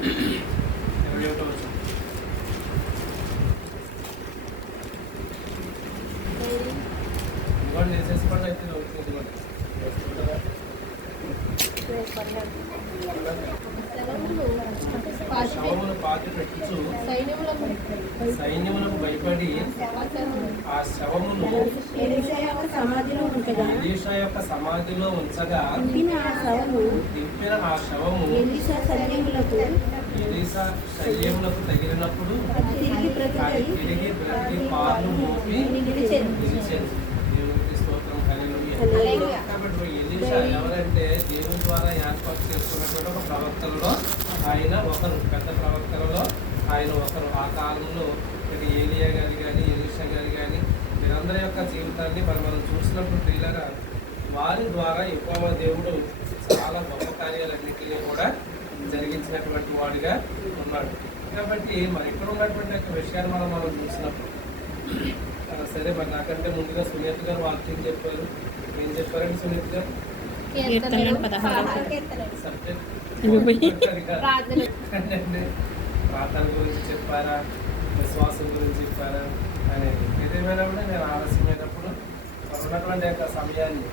21వ వచనం. ఇదిగోండి చేసేసుకోండి అయితే ఇదిగోండి శవమును పాతి పెట్టుచు సైన్యములకు భయపడి ఆ శవమును ఎలీషా యొక్క సమాధిలో ఉంచగా దింపిన ఆ శవము ఎలీషా శల్యములకు తగిలినప్పుడు అది తిరిగి ప్రతి పాలు మోపి నిలిచెను. దేవునికి స్తోత్రం. హల్లెలూయా. కాబట్టి ఎలీషా ఎవరంటే దేవుని ద్వారా ఏర్పాటు చేసుకున్నటువంటి ఒక ప్రవక్తలలో ఆయన ఒకరు, పెద్ద ప్రవక్తలలో ఆయన ఒకరు. ఆ కాలంలో ఏలియా గారి కానీ ఎలీషా గారి కానీ వీరందరి యొక్క జీవితాన్ని మనం చూసినప్పుడు ప్రియులారా వారి ద్వారా యెహోవా దేవుడు చాలా గొప్ప కార్యాలన్నింటినీ కూడా జరిగించినటువంటి వాడిగా ఉన్నాడు. కాబట్టి మరి ఇక్కడ ఉన్నటువంటి యొక్క విషయాన్ని మనం చూసినప్పుడు సరే మరి నాకంటే ముందుగా సునీత గారు వాక్యం చెప్పారు. ఏం చెప్పారండి సునీత గారు? ప్రార్థన గురించి చెప్పారా, విశ్వాసం గురించి చెప్పారా అనేది. ఏదేమైనా కూడా నేను ఆలస్యమైనప్పుడు ఉన్నటువంటి యొక్క సమయాన్ని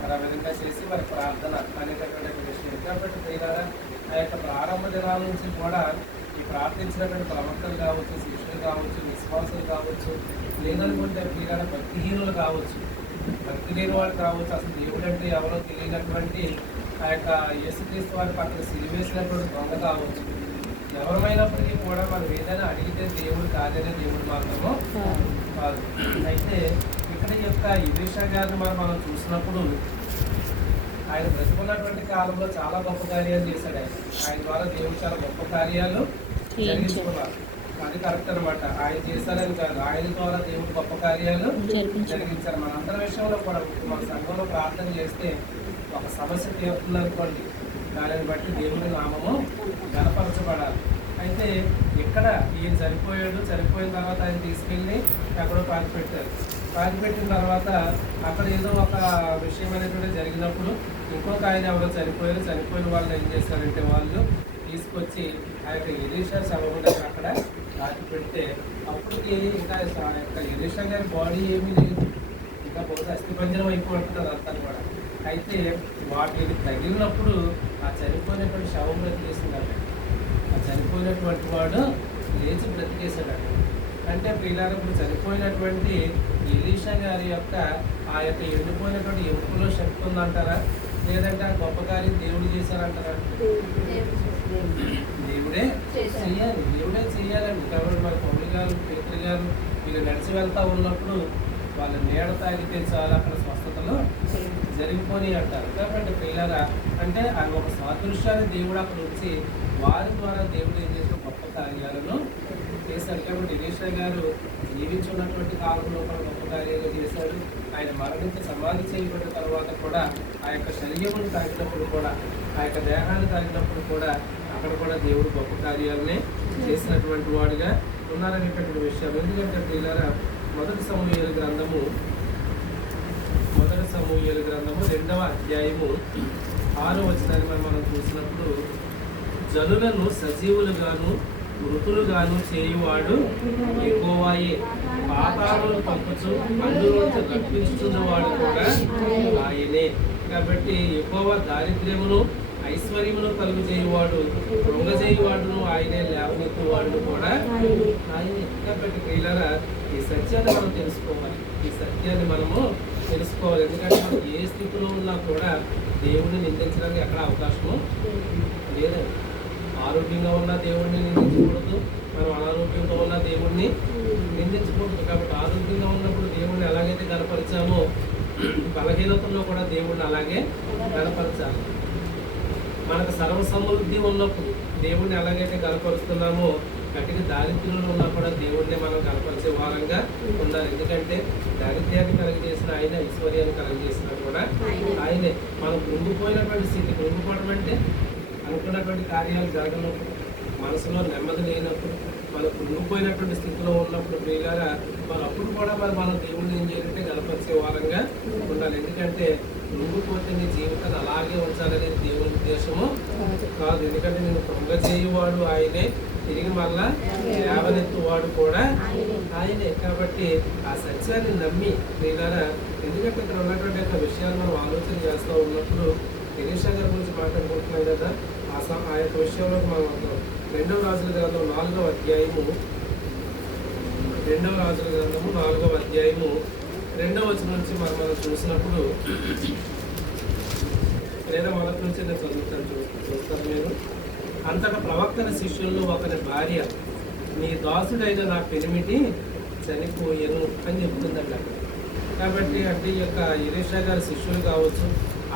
మరి ఆ విధంగా చేసి మరి ప్రార్థన అనేటటువంటి విషయం. కాబట్టి ప్రియులారా ఆ యొక్క ప్రారంభ దినాల నుంచి కూడా ఈ ప్రార్థించినటువంటి ప్రవక్తలు కావచ్చు, శిష్యులు కావచ్చు, విశ్వాసులు కావచ్చు, లేదనుకుంటే ప్రియులారా భక్తిహీనులు కావచ్చు, భక్తి లేని వాడు కావచ్చు, అసలు దేవుడు అంటే ఎవరో తెలియనటువంటి ఆ యొక్క యేసుక్రీస్తు వారి పక్కన సిలివేసినటువంటి దొంగ కావచ్చు, ఎవరమైనప్పటికీ కూడా మనం ఏదైనా అడిగితే దేవుడు కాదనే దేవుడు మాత్రము కాదు. అయితే ఇక్కడ యొక్క ఎలీషా గారిని మనం చూసినప్పుడు ఆయన బ్రతుకున్నటువంటి కాలంలో చాలా గొప్ప కార్యాలు చేశాడు. ఆయన ద్వారా దేవుడు చాలా గొప్ప కార్యాలు జరిగించుకున్నారు. అది కరెక్ట్ అనమాట. ఆయన చేశారని కాదు, ఆయన ద్వారా దేవుడు గొప్ప కార్యాలు జరిగించారు. మనందరి విషయంలో కూడా మన సంఘంలో ప్రార్థన చేస్తే ఒక సమస్య తీరుతుంది అనుకోండి, దానిని బట్టి దేవుడి నామము గణపరచబడాలి. అయితే ఇక్కడ ఈయన చనిపోయిన తర్వాత ఆయన తీసుకెళ్ళి ఎక్కడో పాతిపెట్టారు. పాతిపెట్టిన తర్వాత అక్కడ ఏదో ఒక విషయం అనేటువంటి జరిగినప్పుడు ఇంకొక ఆయన ఎవరో చనిపోయిన వాళ్ళు ఏం చేశారంటే వాళ్ళు తీసుకొచ్చి ఆ యొక్క ఎలీషా శవముని అక్కడ రాసి పెడితే అప్పటికి ఇంకా ఆ యొక్క ఎలీషా గారి బాడీ ఏమీ లేదు, ఇంకా బహుశా అస్థిపంజరం అయిపోతుంది అంతా కూడా. అయితే వాటికి తగిలినప్పుడు ఆ చనిపోయినటువంటి శవం బ్రతికేసిందట. ఆ చనిపోయినటువంటి వాడు లేచి బ్రతికేశాడట. అంటే ప్రియులారా ఇప్పుడు చనిపోయినటువంటి ఎలీషా గారి యొక్క ఆ యొక్క ఎండిపోయినటువంటి ఎముకలో శక్తి ఉందంటారా, లేదంటే ఆ గొప్ప కార్యం దేవుడు చేశారంటారా? దేవుడే చేయాలండి. కాబట్టి మరి పౌలు గారు, పేతురు గారు వీళ్ళు నడిచి వెళ్తా ఉన్నప్పుడు వాళ్ళ నీడ తాగితే చాలా అక్కడ స్వస్థతలు జరిగిపోయి అంటారు. కాబట్టి పిల్లరా అంటే అది ఒక సాదృశ్యాన్ని దేవుడు అక్కడ వచ్చి వారి ద్వారా దేవుడు ఏం చేసిన గొప్ప కార్యాలను చేశాడు. కాబట్టి ఎలీషా గారు జీవించున్నటువంటి కాలంలో కూడా గొప్ప కార్యాలు చేశాడు. ఆయన మరణించి సమాధి చేయబడిన తర్వాత కూడా ఆ యొక్క శరీరమును తాకినప్పుడు కూడా, ఆ యొక్క దేహాన్ని తాకినప్పుడు కూడా అక్కడ కూడా దేవుడు గొప్ప కార్యాలనే చేసినటువంటి వాడుగా ఉన్నారనేటువంటి విషయం. ఎందుకంటే పిల్లరా మొదటి సమూయేలు గ్రంథము 2వ అధ్యాయము 6వ వచనాన్ని మనం చూసినప్పుడు జనులను సజీవులుగాను మృతులుగాను చేయువాడు యెహోవాయే, పాతాళమును పంపుచు అందులోంచి రప్పించుచున్నవాడు కూడా ఆయనే. కాబట్టి యెహోవా దారిద్ర్యమును ఐశ్వర్యమును కలుగు చేయువాడు, కృంగజేయువాడును ఆయనే, లేవనెత్తువాడు కూడా ఆయనే. కాబట్టి ప్రియులారా ఈ సత్యాన్ని మనం తెలుసుకోవాలి. ఎందుకంటే మనం ఏ స్థితిలో ఉన్నా కూడా దేవుడిని నిందించడానికి ఎక్కడ అవకాశము లేదండి. ఆరోగ్యంగా ఉన్న దేవుడిని నిందించకూడదు, మనం అనారోగ్యంగా ఉన్న దేవుడిని నిందించకూడదు. కాబట్టి ఆరోగ్యంగా ఉన్నప్పుడు దేవుడిని ఎలాగైతే గణపరిచామో బలహీనతల్లో కూడా దేవుడిని అలాగే గణపరచాలి. మనకు సర్వసమృద్ధి ఉన్నప్పుడు దేవుడిని ఎలాగైతే గణపరుస్తున్నామో గట్టిగా దారిద్ర్యంలో ఉన్నా కూడా దేవుడిని మనం గణపరిచే వారంగా ఉండాలి. ఎందుకంటే దారిద్ర్యాన్ని కలుగజేసిన ఆయన, ఐశ్వర్యాన్ని కలుగజేసిన కూడా ఆయనే. మనం కృంగిపోయినటువంటి స్థితి, కృంగిపోవడం అంటే అనుకున్నటువంటి కార్యాలు జరగనప్పుడు, మనసులో నెమ్మది లేనప్పుడు, మనం కృంగిపోయినటువంటి స్థితిలో ఉన్నప్పుడు ప్రియులారా, మరి అప్పుడు కూడా మనం దేవుడిని ఏం చేయాలంటే గణపరిచే వారంగా ఉండాలి. ఎందుకంటే కృంగిపోతే నీ జీవితాన్ని అలాగే ఉంచాలనేది దేవుని ఉద్దేశము కాదు. ఎందుకంటే నేను కృంగజేయువాడు ఆయనే, తిరిగి మళ్ళా లేవనెత్తువాడు కూడా ఆయనే. కాబట్టి ఆ సత్యాన్ని నమ్మి ప్రియులారా, ఎందుకంటే ఇక్కడ ఉన్నటువంటి యొక్క విషయాలు మనం ఆలోచన చేస్తూ ఉన్నప్పుడు ఎలీషా గారి గురించి మాట్లాడుకుంటున్నాం కదా, ఆ యొక్క విషయంలో మనం 2వ రాజుల గ్రంథం 4వ అధ్యాయము 2వ వచనం నుంచి మనం చూసినప్పుడు, లేదా మొదటి నుంచి నేను చదువుతాను, చూస్తారు మీరు. అంతటా ప్రవక్తల శిష్యుల్లో ఒకరి భార్య, నీ దాసుడైన నా పెనిమిటి చనిపోయెను అని చెప్తుందండి అక్కడ. కాబట్టి అంటే ఈ యొక్క ఎలీషా గారి శిష్యులు కావచ్చు,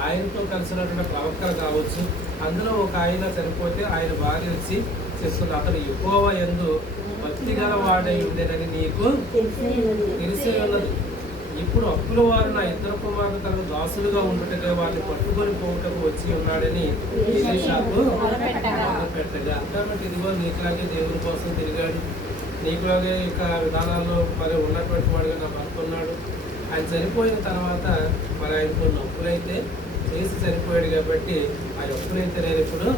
ఆయనతో కలిసినటువంటి ప్రవక్తలు కావచ్చు, అందులో ఒక ఆయన చనిపోతే ఆయన భార్య వచ్చి చెప్తుంది, అతను యెహోవా యందు భక్తి గల వాడై ఉండేనని నీకు తెలిసే ఉన్నది. ఇప్పుడు అప్పుల వారు నా 2 కుమారులు తనకు దాసులుగా ఉండుటగా వారిని పట్టుకొని పోవుటకు వచ్చి ఉన్నాడని ఎలీషాకు పెట్టగా. కాబట్టి ఇదిగో నీకులాగే దేవుని కోసం తిరిగాడు, నీకులాగే ఇక విధానాల్లో మరి ఉన్నటువంటి వాడుగా నా భర్త ఉన్నాడు. ఆయన చనిపోయిన తర్వాత మరి ఆయన కొన్ని అప్పులైతే చేసి చనిపోయాడు. కాబట్టి ఆ అప్పులైతే నేను ఇప్పుడు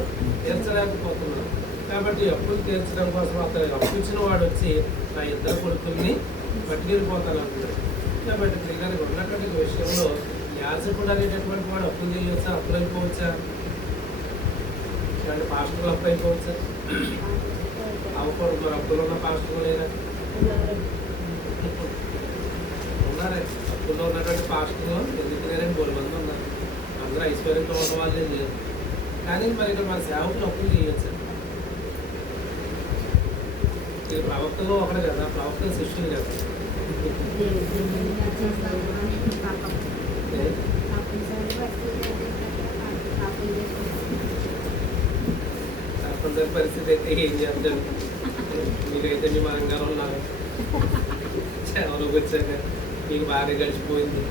తీర్చలేకపోతున్నాను. కాబట్టి అప్పులు తీర్చడం కోసం అతను అప్పు ఇచ్చిన వాడు వచ్చి నా 2 కొడుకుల్ని పట్టుకెళ్ళిపోతాను అంటున్నాడు. కాబట్టి పిల్లలకి ఉన్నటువంటి విషయంలో యాజకుడు అనేటటువంటి వాడు అప్పులు చేయవచ్చా, అప్పులు అయిపోవచ్చా? ఇలాంటి పాస్టర్లు అప్పు అయిపోవచ్చా? అవ్వకూడదు. మరి అప్పులు ఉన్న పాస్టర్లు లేదా? ఉన్నారే. అప్పుల్లో ఉన్నటువంటి పాస్టర్లు ఎందుకు లేరని 3 మంది ఉన్నారు. అందరూ ఐశ్వర్యంతో ఉన్న వాళ్ళే లేదు. కానీ మరి ఇక్కడ మన సేవకులు అప్పులు చేయొచ్చు. ఇది ప్రవక్తలో ఒకడే కదా, ప్రవక్తల శిష్యులు కదా. తప్పనిసరి పరిస్థితి అయితే ఏం చేద్దాం. మీరైతే మీ మనంగానే ఉన్నారు. సేవలోకి వచ్చాక మీకు బాగా గడిచిపోయింది.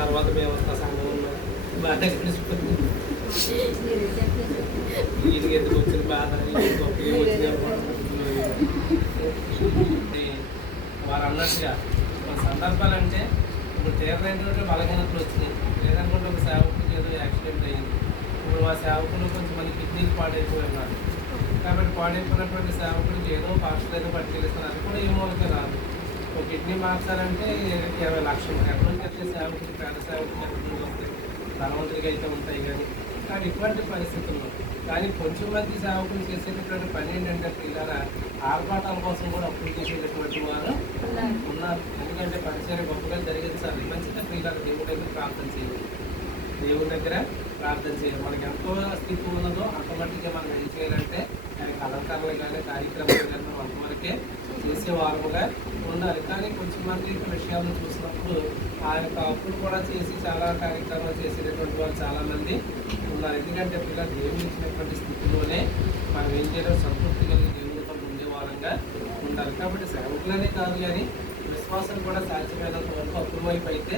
తర్వాత మేము వస్తా సంఘం ఉన్నాం, బాగా గడిచిపోయింది. వీటికి ఎందుకు వచ్చిన బాధ, గొప్పగా వచ్చిన వారు అన్నట్టుగా మన సందర్భాలు అంటే ఇప్పుడు తీవ్రమైనటువంటి బలహీనతలు వచ్చినాయి. లేదనుకుంటే ఒక సేవకుడికి ఏదో యాక్సిడెంట్ అయ్యింది. ఇప్పుడు ఆ సేవకులు కొంచెం మంది కిడ్నీలు పాడైపోయి ఉన్నారు. కాబట్టి పాడైపోయినటువంటి సేవకుడికి ఏదో పాస్టర్ ఏదో పట్టుకెళ్ళిస్తారు. అది కూడా ఏ మూలకే రాదు. ఒక కిడ్నీ మార్చాలంటే 20 లక్షలు. ఎక్కడి నుంచి వస్తే సేవకుడికి, పేద సేవకుడికి ఎక్కడి నుంచి వస్తాయి? ధనవంతుడికి అయితే ఉంటాయి. కానీ ఇటువంటి పరిస్థితుల్లో కానీ కొంచెం మంది సేవకులు చేసేటటువంటి పని ఏంటంటే పిల్లల ఆర్భాటాల కోసం కూడా అప్పులు చేసేటటువంటి వారు ఉన్నారు. ఎందుకంటే పరిచయం గొప్పగా జరిగించాలి. మంచిగా పిల్లలు దేవుడి దగ్గర ప్రార్థన చేయాలి. దేవుడి దగ్గర ప్రార్థన చేయాలి. మనకి ఎంతో స్థితి ఉన్నదో అంతమట్టుగా మనం ఏం చేయాలంటే ఆయనకి అలంకరణలు కానీ కార్యక్రమాలు కానీ మనం అంతవరకే చేసేవారుగా ఉండాలి. కానీ కొంచెం మంది విషయాలను చూసినప్పుడు ఆ యొక్క అప్పులు కూడా చేసి చాలా కార్యక్రమాలు చేసేటటువంటి వాళ్ళు చాలామంది ఉన్నారు. ఎందుకంటే పిల్లలు దేవుని ఇచ్చినటువంటి స్థితిలోనే మనం ఏం చేయడం, సంతృప్తి కలిగి దేవునితో ఉండే వారంగా ఉండాలి. కాబట్టి సేవకులనే కాదు కానీ విశ్వాసం కూడా సాధ్యమైనంత వరకు అప్పుల వైపు అయితే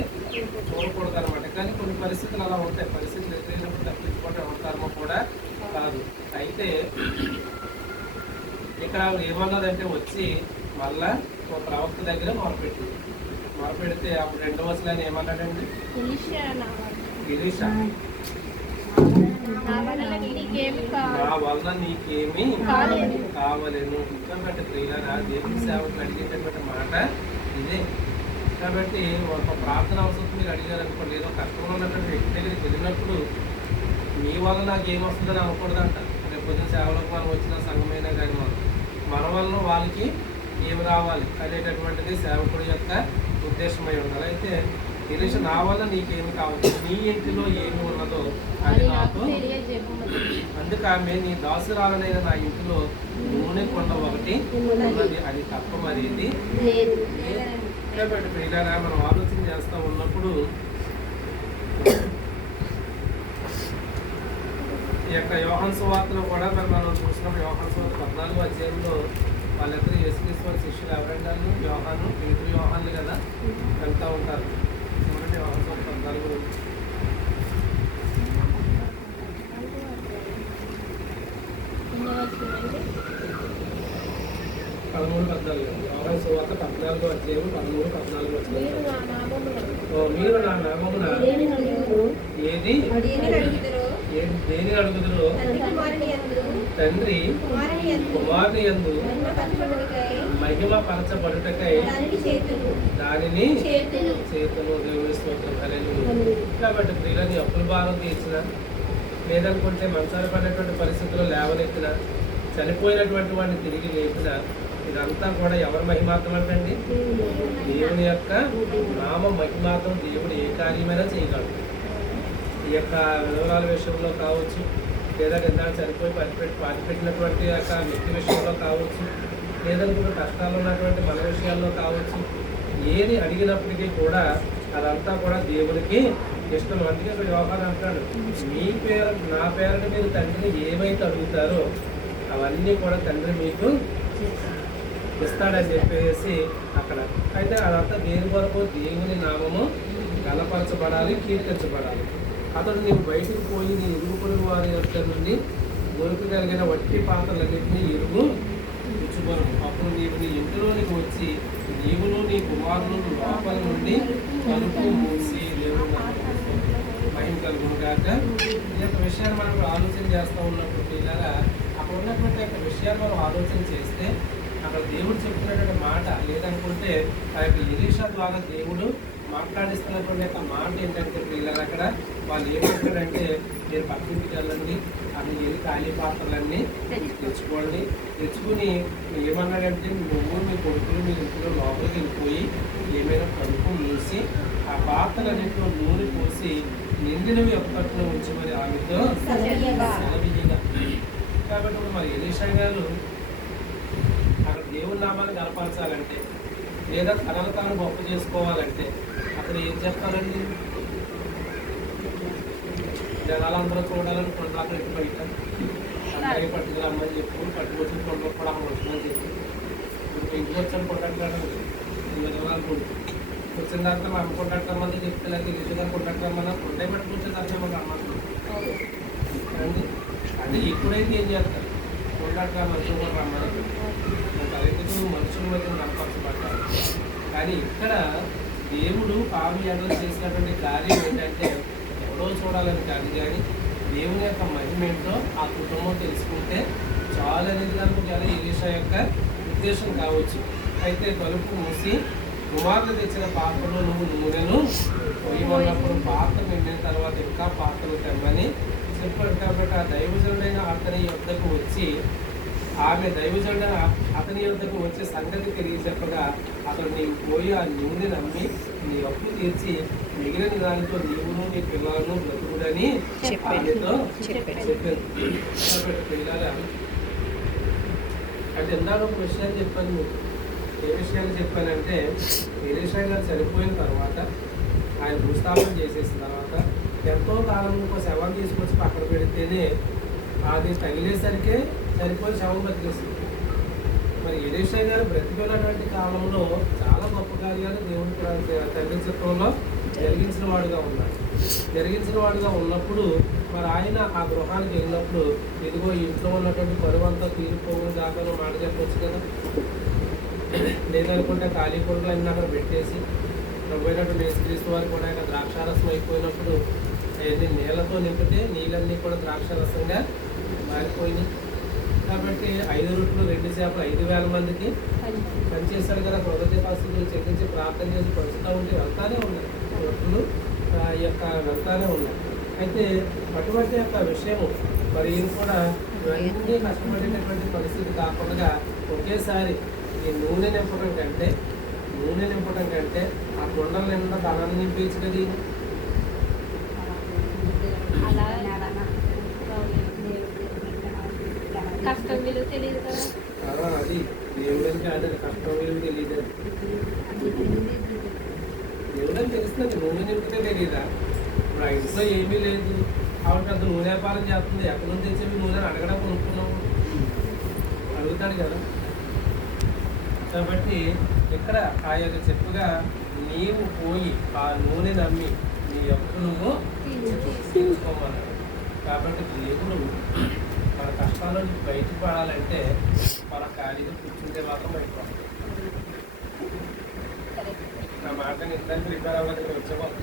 చూడకూడదు అనమాట. కానీ కొన్ని పరిస్థితులు అలా ఉంటాయి. పరిస్థితులు ఎదురైనప్పుడు తప్పించుకోవడం ఎవరికారమో కూడా కాదు. అయితే ఇక్కడ ఏమన్నదంటే వచ్చి మళ్ళా ఒక ప్రవక్త దగ్గర మొరపెడితే అప్పుడు 2వ వచనం ఏమన్నాడండి? ఎలీషా, నా వలన నీకేమి కావలేను. కాబట్టి ప్రియులారా, దేవుని సేవకులు అడిగేటటువంటి మాట ఇదే. కాబట్టి ఒక ప్రార్థన అవసరం మీరు అడిగారు అనుకోండి, ఏదో కష్టంలో ఉన్నటువంటి వ్యక్తి దగ్గరికి వెళ్ళినప్పుడు మీ వల్ల నాకు ఏమొస్తుందని అనకూడదంట. రేపు పొద్దున సేవలకు మనం వచ్చిన సంఘమైనా కానీ మన వల్ల వాళ్ళకి ఏమి రావాలి అనేటటువంటిది సేవకుడి యొక్క ఉద్దేశమై ఉండాలి. అయితే ఎలీషా, నా వల్ల నీకేమి కావచ్చు, నీ ఇంటిలో ఏమి ఉన్నదో అది నాకు అందుకు ఆమె, నీ దాసురాలనైన నా ఇంటిలో నూనె కొండ ఒకటి ఉన్నది, అది తప్ప మరేది. కాబట్టి ప్రియులారా, మనం ఆలోచన చేస్తూ ఉన్నప్పుడు ఈ యొక్క యోహాను సువార్తలో కూడా మనం చూసినప్పుడు యోహాను సువార్త 14వ అధ్యాయంలో వాళ్ళిద్దరూ యేసుక్రీస్తు వారి శిష్యులు ఎవరంటే యోహాను, పేతురు, యోహాన్లు కదా వెళ్తూ ఉంటారు. చూడండి యోహాను సువార్త 14. 13-14 యోహాను సువార్త 14 అధ్యాయం 13-14 మీరు నా నామమున ఏది దేని అడుగుదురో తండ్రి కుమారుని యందు మహిమ పరచబడుటకై దానిని చేతులు దేవుని స్తోత్రం హల్లెలూయా. కాబట్టి ప్రియులని అప్పుల భారం తీర్చిన, లేదనుకుంటే మంచాలు పడినటువంటి పరిస్థితుల్లో లేవనెత్తిన, చనిపోయినటువంటి వాడిని తిరిగి లేపిన, ఇదంతా కూడా ఎవరి మహిమాత్రమంటండి? దేవుని యొక్క నామ మహిమాత్రం. దేవుడు ఏ కార్యమైనా చేయగలడు. ఈ యొక్క వివరాల విషయంలో కావచ్చు, లేదా నిన్న చనిపోయి పాతిపెట్టినటువంటి యొక్క వ్యక్తి విషయంలో కావచ్చు, లేదనుకుంటే కష్టాలు ఉన్నటువంటి మన విషయాల్లో కావచ్చు, ఏది అడిగినప్పటికీ కూడా అదంతా కూడా దేవునికి ఇష్టం. అందుకే ఇక్కడ యోహాను అంటాడు, మీ పేరు నా పేరుని మీరు తండ్రిని ఏమైతే అడుగుతారో అవన్నీ కూడా తండ్రి మీకు ఇస్తాడని చెప్పేసి అక్కడ. అయితే అదంతా దేని వరకు? దేవుని నామము గణపరచబడాలి, కీర్తించబడాలి. అతడు నీవు బయటకు పోయి నీ ఇరుగు పొరుగు వారి యొక్క నుండి దొరికి కలిగిన వట్టి పాత్రలన్నింటినీ ఇరుగు ఇచ్చుకోను. అప్పుడు నీవు నీ ఇంటిలోనికి వచ్చి నీవును నీ కుమారులు లోపల నుండి తలుపు మూసి దేవుడు మహిమ కలుగును గాక. ఈ యొక్క విషయాన్ని మనం ఆలోచన చేస్తూ ఉన్నప్పుడు పిల్లరా, అక్కడ ఉన్నటువంటి యొక్క విషయాన్ని మనం ఆలోచన చేస్తే అక్కడ దేవుడు చెప్తున్నటువంటి మాట, లేదనుకుంటే ఆ యొక్క ఎలీషా ద్వారా దేవుడు మాట్లాడిస్తున్నటువంటి యొక్క మాట ఏంటంటే పిల్లలు, అక్కడ వాళ్ళు ఏమంటారంటే, మీరు పక్కింటికి వెళ్ళండి, అక్కడ వెళ్ళి ఖాళీ పాత్రలన్నీ తెచ్చుకోండి, తెచ్చుకుని ఏమన్నాడంటే నువ్వు మీ కొడుకులు మీ ఇంట్లో లోపలికి వెళ్ళిపోయి ఏమైనా కడుపు మూసి ఆ పాత్రలన్నింటిలో నూనె పోసి నిండినవి ఒక్కట్లో ఉంచి మరి ఆమెతో సెలవిగా. కాబట్టి మరి ఎలీషా గారు అక్కడ దేవుని నామాన్ని కనపరచాలంటే, లేదా తనను తాను గొప్ప చేసుకోవాలంటే అక్కడ ఏం చెప్తారండి? జనాలందరూ చూడాలని కొండలాగా ఎట్టు బయట అందరికీ పట్టుకురమ్మని చెప్పి పట్టుకొచ్చిన కొండ కూడా అక్కడ వచ్చిందని చెప్పి ఇప్పుడు ఇంటికి వచ్చాను కొట్టడానికి వచ్చిన తర్వాత మా అమ్మ కొట్టమంది చెప్తే లేదా ఇల్లుగా కొట్టమన్నా కొండే పట్టుకొచ్చే తర్వాత మాకు అమ్మంటున్నాం అండి. అంటే ఇప్పుడైతే ఏం చేస్తారు? కొట్టగా మనుషులు కూడా రమ్మని తల్లిదండ్రులు మనుషుల మధ్య కనపరచబడ్డారు. కానీ ఇక్కడ దేవుడు ఆమె ఎడలు చేసినటువంటి కార్యం ఏంటంటే ఎవరో చూడాలని కాదు, కానీ దేవుని యొక్క మహిమ ఏంటో ఆ కుటుంబం తెలుసుకుంటే చాలా అనేది కనుక ఎలీషా యొక్క ఉద్దేశం కావచ్చు. అయితే తలుపు మూసి కుమారులు తెచ్చిన పాత్రలో నువ్వు నూనెను పోయమన్నప్పుడు పాత్ర నిండిన తర్వాత ఇంకా పాత్రలు తెమ్మని చెప్పాడు. కాబట్టి ఆ దైవజనుడైన అతని యొద్దకు వచ్చి ఆమె దైవజనుడ అతని యొద్దకు వచ్చే సంగతి తెలియచెప్పగా అతడు నీవు పోయి ఆ నూనె నమ్మి నీ అప్పు తీర్చి మిగిలిన దానితో నీవును నీ పిల్లలను బ్రతుకుడని ఆమెతో చెప్పాను. పిల్లల అంటే ఇందాక ఒక విషయాన్ని చెప్పాను మీకు. ఏ విషయాన్ని చెప్పానంటే, ఎలీషా గారు చనిపోయిన తర్వాత ఆయన భూస్థాపన చేసేసిన తర్వాత ఎంతో కాలం ఒక శవం తీసుకొచ్చి పక్కన పెడితేనే అది తగిలేసరికే చనిపోయి శవం బతికేస్తుంది. మరి ఎలీషా గారు బ్రతికున్నటువంటి కాలంలో చాలా గొప్ప కార్యాలు దేవుడి తండ్రి చిత్రంలో జరిగించిన వాడుగా ఉన్నప్పుడు మరి ఆయన ఆ గృహానికి వెళ్ళినప్పుడు ఇదిగో ఇంట్లో ఉన్నటువంటి పరువంతా తీరిపోవుని దాకా మాట చెప్పవచ్చు కదా. లేదనుకుంటే ఖాళీ కొండలు అన్నీ అక్కడ పెట్టేసి పోయినటువంటి యేసుక్రీస్తు వారు కూడా ఆయన ద్రాక్షారసం అయిపోయినప్పుడు అవన్నీ నీళ్ళతో నింపితే నీళ్ళన్నీ కూడా ద్రాక్షారసంగా మారిపోయినాయి. కాబట్టి 5 రొట్టెలు 2 చేపలు 5,000 మందికి పనిచేశారు కదా. కృతజ్ఞతాస్తుతులు చెల్లించి ప్రార్థన చేసి పంచుతూ ఉంటే వెళ్తానే ఉన్నాయి రొట్టెలు, ఈ యొక్క వెళ్తానే ఉన్నాయి. అయితే అటువంటి యొక్క విషయము మరి ఈయన కూడా ఇవన్నీ కష్టపడేటటువంటి పరిస్థితి కాకుండా ఒకేసారి ఈ నూనె నింపడం కంటే ఆ కొండల నిండా ధనాన్ని నింపించు కదా. కష్టం విలువ తెలియదు కదా. అది దేవుడని కాదు, కష్టం విలువ తెలియదు. దేవుడని తెలుస్తుంది, నూనె నింపితే తెలియదా? ఇప్పుడు ఆ ఇంట్లో ఏమీ లేదు, ఆవిడ పెద్ద నూనె వ్యాపారం చేస్తుంది, ఎక్కడి నుంచి తెచ్చేవి నూనె అడగడం కొనుక్కున్నాము అడుగుతాడు కదా. కాబట్టి ఇక్కడ ఆ యొక్క చెప్పుగా నీవు పోయి ఆ నూనె నమ్మి నీ యొక్క నువ్వు తీసుకోమన్నాడు. కాబట్టి దేవుడు మన కష్టాల నుంచి బయటపడాలంటే మన ఖాళీగా కూర్చుంటే చేస్తే మాత్రం అయిపోవాలి. నా మాట నిందని ప్రిపేర్ అవ్వాలి వచ్చేవాళ్ళు.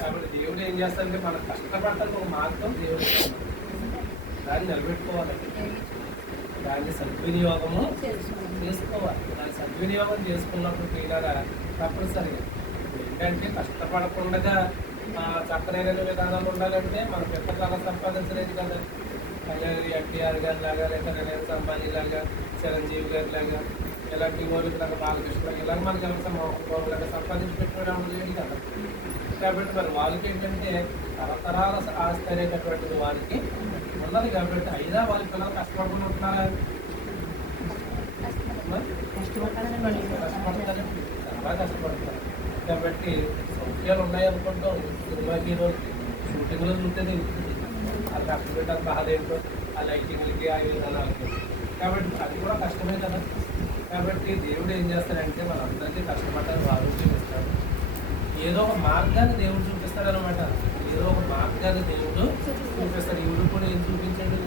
కాబట్టి దేవుడు ఏం చేస్తాడంటే మనం కష్టపడటానికి ఒక మార్గం దేవుడు ఇస్తాడు. దాన్ని నిలబెట్టుకోవాలి, దాన్ని సద్వినియోగము చేసుకోవాలి. దాన్ని సద్వినియోగం చేసుకున్నప్పుడు క్రీడాగా తప్పనిసరిగా ఏంటంటే కష్టపడకుండా చక్కనైన విధానాలు ఉండాలంటే మనం పెద్ద కళ సంపాదించలేదు కదా. ఎన్టీఆర్ గారి లాగా లేక నరేంద్ర అంబానీ లాగా, చిరంజీవి గారి లాగా, ఇలాంటి వాళ్ళకి లాగా బాలకృష్ణ ఇలాగ మనకి లాగా సంపాదించి పెట్టుకోవడం లేదు కదా. కాబట్టి మరి వాళ్ళకి ఏంటంటే తరతరాల ఆస్తి అనేటటువంటిది వారికి ఉన్నది. కాబట్టి అయినా వాళ్ళ పిల్లలు కష్టపడుకుని ఉంటున్నారా? కష్టపడతారు, చాలా కష్టపడతారు. కాబట్టి సౌఖ్యాలు ఉన్నాయనుకుంటాం. సినిమా హీరోలు షూటింగ్లో చూస్తే తెలుస్తుంది వాళ్ళు కష్టపెట్టాలి బాధ ఏంటో, ఆ లైటింగ్లకి ఆ విధానాలకి. కాబట్టి అది కూడా కష్టమే కదా. కాబట్టి దేవుడు ఏం చేస్తాడంటే మనందరికీ కష్టపడ్డానికి ఆరోగ్యం ఇస్తాడు. ఏదో ఒక మార్గాన్ని దేవుడు చూపిస్తాడు అనమాట. ఏదో ఒక మార్గాన్ని దేవుడు చూపిస్తాడు. ఇవుడు కూడా ఏం చూపించాడు?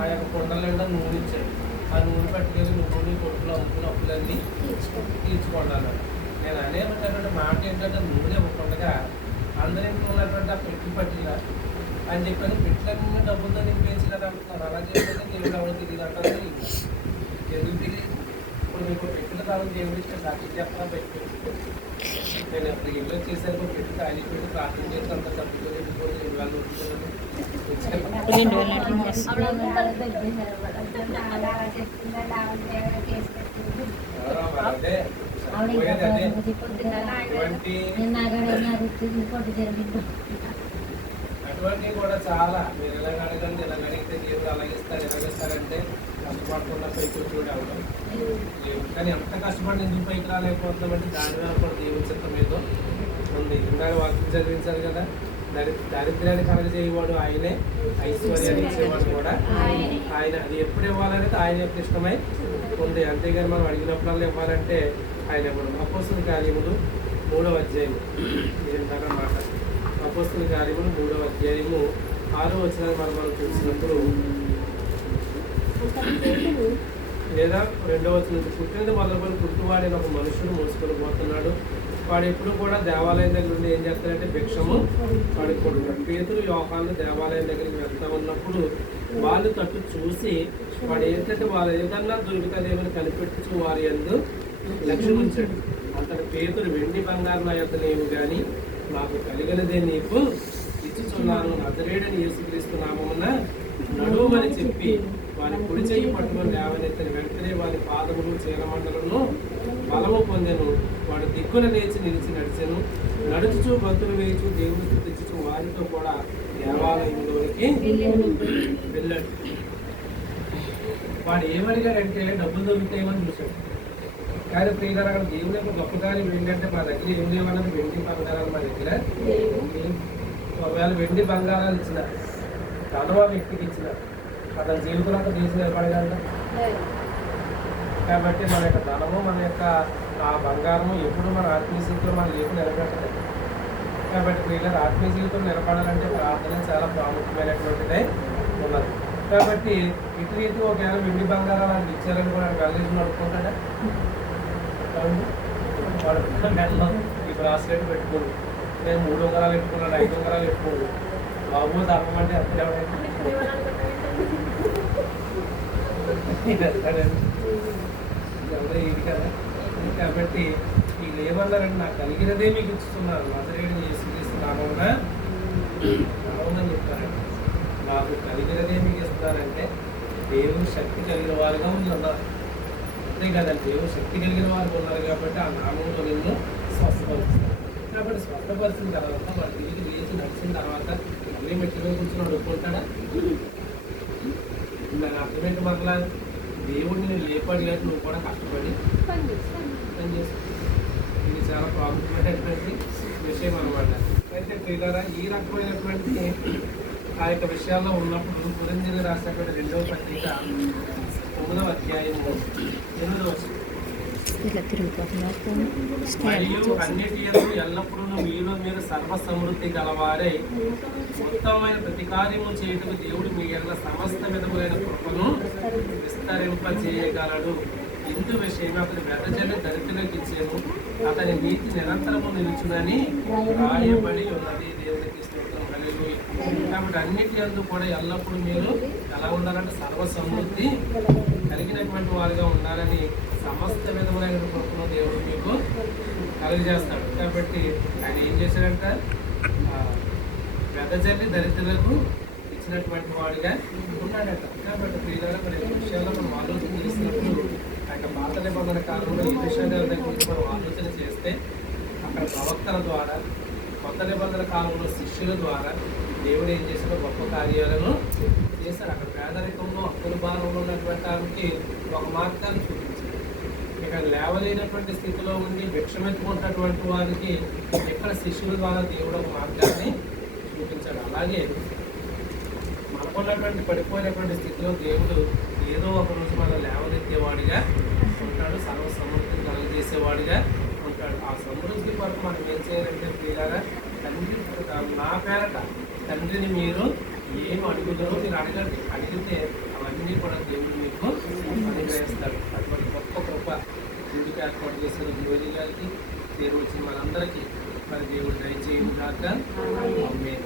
ఆ యొక్క కొండల నిండా నూనె ఇచ్చాడు. ఆ నూనె పట్టుకెళ్ళి నూనె కొడుకులో అమ్ముకున్న అప్పులన్నీ తీర్చుకోండి అన్నాడు. నేను అనేటువంటి మాట ఏంటంటే నూనె ఇవ్వకుండా అందరింట్లో ఉన్నటువంటి ఆ పెట్టి పట్టిన అని చెప్పని పెట్టిలన్నీ డబ్బులతో నింపేసి కదా అంటున్నారు. అలాగే దేవుడు ఎవరు తెలియదు అంటారు. ఎందుకు తెలియదు? ఇప్పుడు మీకు పెట్టిన కాలం దేవుడు ఇస్తే సాక్షి చెప్పడం పెట్టి నేను అప్పుడు ఇల్లు వచ్చేసరికి పెట్టి ఖాళీ పెట్టి ప్రార్థన చేసి అంత డబ్బులు పెట్టుకోండి ఇళ్ళు ఉంటున్నాను. అదే అటువంటివి కూడా చాలా. మీరు ఇలాగ అడగండి, ఇలాగ అడిగితే దేవుడు అలాగిస్తారు ఎలాగిస్తారంటే కష్టపడకుండా పైకి వచ్చి అవడం దేవుడు. కానీ ఎంత కష్టపడి ఎందుకు పైకి రాలేకపోతున్నామంటే దాని మీద కూడా దేవుడి చిత్తం ఏదో ఉంది. ఇందాక వాక్యం చదివించారు కదా, దారిద్ర్యాన్ని కలగజేయవాడు ఆయనే, ఐశ్వర్యాన్ని ఇచ్చేవాడు కూడా ఆయన. అది ఎప్పుడు ఇవ్వాలనేది ఆయన యొక్క ఇష్టమై ఉంది. అంతేగాని మనం అడిగినప్పుడల్లా ఇవ్వాలంటే ఆయన ఇవ్వడం. అపోస్తుల కార్యములు 3వ అధ్యాయము ఏంటన్నమాట. అపోస్తుల కార్యములు 3వ అధ్యాయము 6వ వచనాన్ని మనం చూసినప్పుడు లేదా 2వ వచనం, పుట్టినది మొదలుకొని పుట్టువాడైన ఒక మనుషుడు మోసుకొని పోతున్నాడు. వాడు ఎప్పుడు కూడా దేవాలయం దగ్గర నుండి ఏం చేస్తాడంటే భిక్షము పడుకుంటున్నాడు. పేతురు యోహాను దేవాలయం దగ్గరికి వెళ్తా ఉన్నప్పుడు వాళ్ళు తట్టు చూసి వాడు ఏంటంటే వాళ్ళు ఏదన్నా దొరుకుతుందేమని కనిపెట్టుచు వారి యందు లక్ష్యం ఉంచాడు. అంతటి పేతురు వెండి బంగారం యొక్క లేవు కానీ నాకు కలిగినదే నీకు ఇచ్చుచున్నాను, నజరేయుడైన యేసుక్రీస్తు నామమున నడువమని చెప్పి వారి కుడి చెయ్యి పట్టుకొని లేవనెత్తిన వెంటనే వారి పాదములు చీలమండలను బలము పొందెను. వాడు దిక్కున లేచి నిలిచి నడిచెను. నడుచుచు భక్తులు వేయచు దేవుని స్తుతించుచు వారితో కూడా దేవాలయంలోనికి వెళ్ళాడు. వాడు ఏమడిగాడంటే డబ్బులు దొరుకుతాయేమని చూశాడు. కానీ ప్రియులారా, అక్కడ దేవుని యొక్క గొప్ప కార్యం ఏంటంటే మా దగ్గర ఏం లేవన్నది వెండి బంగారాలు మా దగ్గర. ఒకవేళ వెండి బంగారాలు ఇచ్చిన ధనం ఆ వ్యక్తికి ఇచ్చిన అతని జీవితంలో అంతా తీసి నిలబడగలరా? కాబట్టి మన యొక్క ధనము మన యొక్క ఆ బంగారము ఎప్పుడు మన ఆత్మీయ స్థితిలో మన లేపు నిలబెట్టలేదు. కాబట్టి ప్రియులారా, ఆత్మీయ జీవితంలో నిలబడాలంటే ప్రార్థన చాలా ప్రాముఖ్యమైనటువంటిదే ఉన్నది. కాబట్టి ఇటు రీతి ఒకవేళ వెండి బంగారాలు వాళ్ళకి ఇచ్చారని కూడా కలిసి నడుపుకుంటాడా? వాడు మెడలో ఈ బ్రాస్లెట్ పెట్టుకోడు, నేను 3 ఉంగరాలు పెట్టుకున్నాడు, 5 ఉంగరాలు పెట్టుకోడు. బాబు ధర్మం అంటే అప్పుడు ఇది కదా. కాబట్టి వీళ్ళు ఏమన్నారంటే నాకు కలిగినదే మీకు ఇస్తున్నాను, నజరేయుడైన యేసుక్రీస్తు నామమున నడవమని చెప్తారండి. నాకు కలిగినదే మీకు ఇస్తున్నారంటే దేవుని శక్తి కలిగిన వారుగా ఉన్నారు. అంతే కదండి, దేవుని శక్తి కలిగిన వారు ఉన్నారు కాబట్టి ఆ నామంలో నిన్ను స్వస్థపరుస్తారు. కాబట్టి స్వస్థపరిచిన తర్వాత వాడు తిరిగి లేచి నడిచిన తర్వాత మళ్ళీ మెట్ల మీద కూర్చొని అడుక్కుంటాడా? దాని అర్థమేంటి? మరలా దేవుడిని నేను లేపడిగా నువ్వు కూడా కష్టపడి పని చేస్తావు. ఇది చాలా ప్రాముఖ్యమైనటువంటి విషయం అనమాట. అయితే ప్రియులారా, ఈ రకమైనటువంటి ఆ యొక్క విషయాల్లో ఉన్నప్పుడు పురంజీవి రాసినటువంటి 2వ పత్రిక 9వ అధ్యాయము 8వ వచనం, మరియు అన్నిటి యందు ఎల్లప్పుడూ మీరు సర్వ సమృద్ధి గలవారై ఉత్తమమైన ప్రతి కార్యము చేయుటకు దేవుడు మీ ఎల్ల సమస్త విధములైన కృపను విస్తరింపజేయగలడు. ఇందు విషయం అతని వెదజల్లి దరిద్రులకు ఇచ్చేము, అతని నీతి నిరంతరము నిలుచునని రాయబడి ఉన్నది. దేవునికి స్తోత్రం, హల్లెలూయా. కాబట్టి అన్నిటి యందు కూడా ఎల్లప్పుడూ మీరు ఎలా ఉండాలంటే సర్వ సమృద్ధి కలిగినటువంటి వారుగా ఉండాలని సమస్త విధములైన కృపను దేవుడు మీకు కలుగజేస్తాడు. కాబట్టి ఆయన ఏం చేశాడంట, వెదజల్లి దరిద్రులకు ఇచ్చినటువంటి వాడిగా ఉన్నాడట. కాబట్టి ప్రియులారా, మరి ఈ విషయాల్లో మనం ఆలోచన చేసినప్పుడు ఆయన పాత నిబంధన కాలంలో ఈ విషయాల దగ్గర గురించి మనం ఆలోచన చేస్తే అక్కడ ప్రవక్తల ద్వారా, కొత్త నిబంధన కాలంలో శిష్యుల ద్వారా దేవుడు ఏం చేసిన గొప్ప కార్యాలను చేశారు. అక్కడ పేదరికంలో అప్పుల భారంలో ఉన్నటువంటి వారికి ఒక మార్గాన్ని చూపించారు. ఇక్కడ లేవలేనటువంటి స్థితిలో ఉండి భిక్షమెత్తుకుంటున్నటువంటి వారికి ఇక్కడ శిష్యుల ద్వారా దేవుడు ఒక మార్గాన్ని చూపించాడు. అలాగే మనకున్నటువంటి పడిపోయినటువంటి స్థితిలో దేవుడు ఏదో ఒక రోజు మనం లేవనెత్తేవాడిగా ఉంటాడు, సర్వ సమృద్ధిని కలుగజేసేవాడిగా ఉంటాడు. ఆ సమృద్ధి కొరకు మనం ఏం చేయాలంటే ప్రియులారా, తండ్రి నా పేరట తండ్రిని మీరు ఏం అడుగుతారో మీరు అడగండి, అడిగితే అవన్నీ కూడా దేవుడు మీకు అనుగ్రహిస్తాడు. అటువంటి గొప్ప కృప దేవుడికి ఏర్పాటు చేసిన జోలి గారికి, చేరు వచ్చిన మనందరికీ మరి దేవుడు దయచేయను కాక. ఆమేన్.